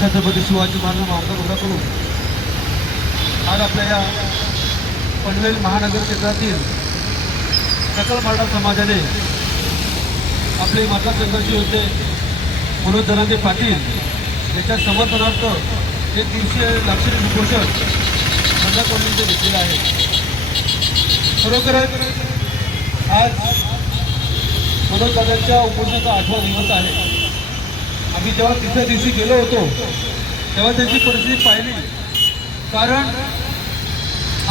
छत्रपती शिवाजी महाराज महाराजांकडून आज आपल्या या पनवेल महानगर क्षेत्रातील सकल मराठा समाजाने आपले मतदारसंघाचे होते मनोज धनांदे पाटील याच्या समर्थनार्थ एक दीडशे लाक्षणिक उपोषण बंद ते घेतलेलं आहे. खरोखरच आज मनोज दादांच्या उपोषणाचा आठवा दिवस आहे. आम्ही जेव्हा तिसऱ्या दिवशी गेलो होतो तेव्हा त्यांची परिस्थिती पाहिली. कारण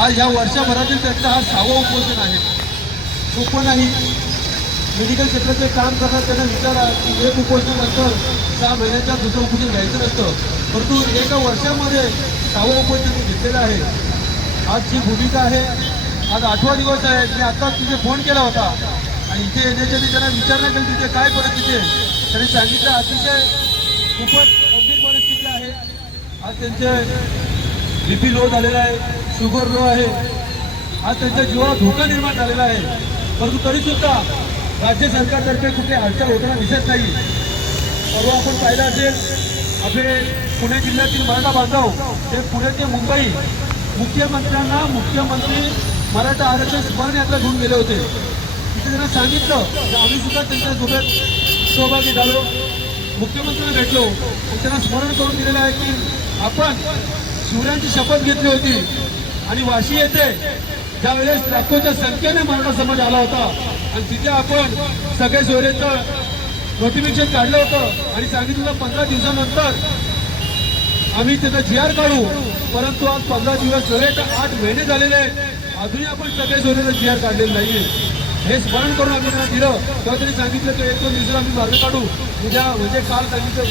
आज ह्या वर्षभरातील त्यांचा हा सहावा उपोषण आहे. सोपं नाही मेडिकल क्षेत्राचे काम करतात त्यांना विचारा की एक उपोषणानंतर सहा महिन्याच्या दुसरं उपोषण घ्यायचं नसतं. परंतु एका वर्षामध्ये सहावं उपोषण घेतलेलं आहे. आज जी भूमिका आहे आज आठवा दिवस आहे मी आत्ताच तिथे फोन केला होता. आणि इथे येण्याच्या त्यांना विचारणा केली तिथे काय परिस्थिती तिथे त्यांनी सांगितलं अतिशय खूपच गंभीर परिस्थिती आहे. आज त्यांचे बीपी लो झालेला आहे शुगर लो आहे. आज त्यांच्या जीवाला धोका निर्माण झालेला आहे. परंतु तरी सुद्धा राज्य सरकारतर्फे कुठे हालचाल होताना दिसत नाही परवा आपण पाहिलं असेल आपले पुणे जिल्ह्यातील मराठा बांधव हे पुणे ते मुंबई मुख्यमंत्र्यांना मुख्यमंत्री मराठा आरक्षण स्मरण यात्रा घेऊन गेले होते. तिथे त्यांना सांगितलं की आम्ही सुद्धा त्यांच्यासोबत सहभागी झालो. मुख्यमंत्र्यांना भेटलो. त्यांना स्मरण करून दिलेलं आहे की आपण शिवरायांची शपथ घेतली होती. आणि वाशी येथे ज्यावेळेस लाखोच्या संख्येने मराठा समाज आला होता. आणि तिथे आपण सगळे सोयरेचं नोटिफिकेशन काढलं होतं. आणि सांगितलं पंधरा दिवसानंतर आम्ही त्याचा जी आर काढू. परंतु आज पंधरा दिवस झाले तर आठ महिने झालेले आहेत. अजूनही आपण सगळे सोयरेचं जी आर काढलेलं नाहीये. हे स्मरण करून आम्ही त्यांना दिलं. तेव्हा त्यांनी सांगितलं की एक दोन दिवसाला आम्ही मार्ग काढू. उद्या म्हणजे काल सांगितलं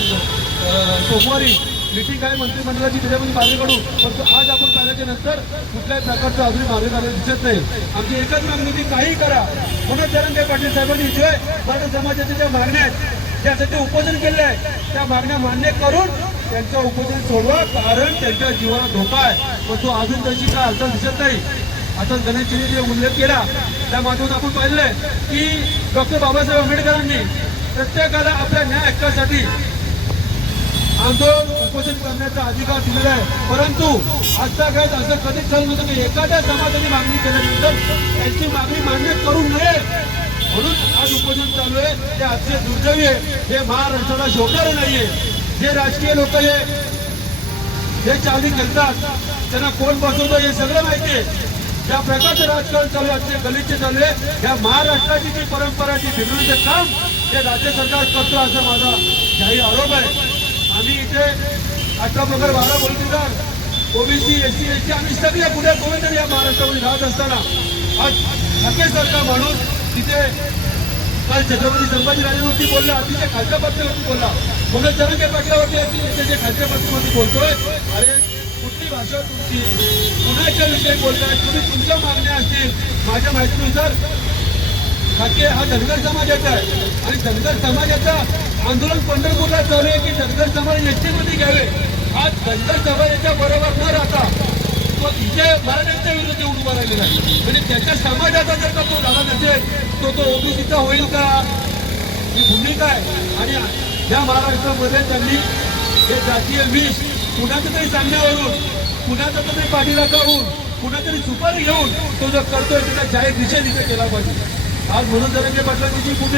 सोमवारी मिटिंग आहे मंत्रिमंडळाची त्याच्यामध्ये मार्ग काढू. परंतु आज आपण पाहिल्याच्या नंतर कुठल्याही प्रकारचं अजूनही मार्ग काढायला दिसत नाही. आमची एकच मागणी ती काही करा. म्हणून जरंगे पाटील साहेबांनी शिवाय मराठा समाजाच्या ज्या मागण्या आहेत त्यासाठी उपोषण केले आहे. त्या मागण्या मान्य करून त्यांचं उपोषण सोडवा कारण त्यांच्या जीवाला धोका आहे. पण तो अजून तशी काय हालचाल दिसत नाही. आता गणेशजीने जे उल्लेख केला त्या माध्यमातून आपण पाहिलंय की डॉक्टर बाबासाहेब आंबेडकरांनी प्रत्येकाला आपल्या न्याय हक्कासाठी आंदोलन उपोषण करण्याचा अधिकार दिलेला आहे. परंतु आजच्या काळात असं कधीच झालं नव्हतं की एखाद्या समाजाने मागणी केल्यानंतर त्यांची मागणी मान्य करू नये. म्हणून आज उपोषण चालू आहे. ते आजचे दुर्दैवी आहे. हे महाराष्ट्राला शोधणार नाहीये. जे राजकीय लोक हे जे चालणी करतात त्यांना कोण बसवतो हे सगळं माहिती आहे. ज्या प्रकारचं राजकारण चालू असते गलिच्छ चालू आहे या महाराष्ट्राची जी परंपरा ती बिघडूचे काम हे राज्य सरकार करतो असा माझा जाहीर आरोप आहे. आम्ही इथे अठरा प्रकार बारा बोलतीदार OBC S C S T आम्ही सगळे पुढे कोणीतरी या महाराष्ट्रामध्ये राहत असताना आज ठाकरे सरकार माणूस तिथे काल छत्रपती संभाजीराजांवरती बोलला अतिशय खालच्या पातळीवरती बोलला. मग जरंगे पाटलावरती अतिशय खालच्या पातळीवरती बोलतोय. अरे कुठली भाषा तुमची? कुणाच्या विषयी बोलताय तुम्ही तुमच्या मागण्या असतील माझ्या माहितीनुसार ठाकरे हा धनगर समाजाचा आहे. आणि धनगर समाजाचा आंदोलन पंढरपूरला चालू आहे की धनगर समाज एसटी घ्यावे? आज धनगर समाजाच्या बरोबर न राहता तो इथे मराठ्यांच्या विरुद्ध उभा राहिलेला आहे. म्हणजे त्याच्या समाजाचा जर का तो झाला नसेल तो तो ओबीसीचा होईल का? ही भूमिका आहे. आणि या महाराष्ट्रामध्ये त्यांनी हे जातीय विष कुणाचं तरी सांगण्यावरून कुणाचा तरी पाठीला काढून कुणातरी सुपारी घेऊन तो जो करतोय त्याचा जाहीर निषेध इथे केला पाहिजे. आज म्हणून जरा म्हटलं की कुठे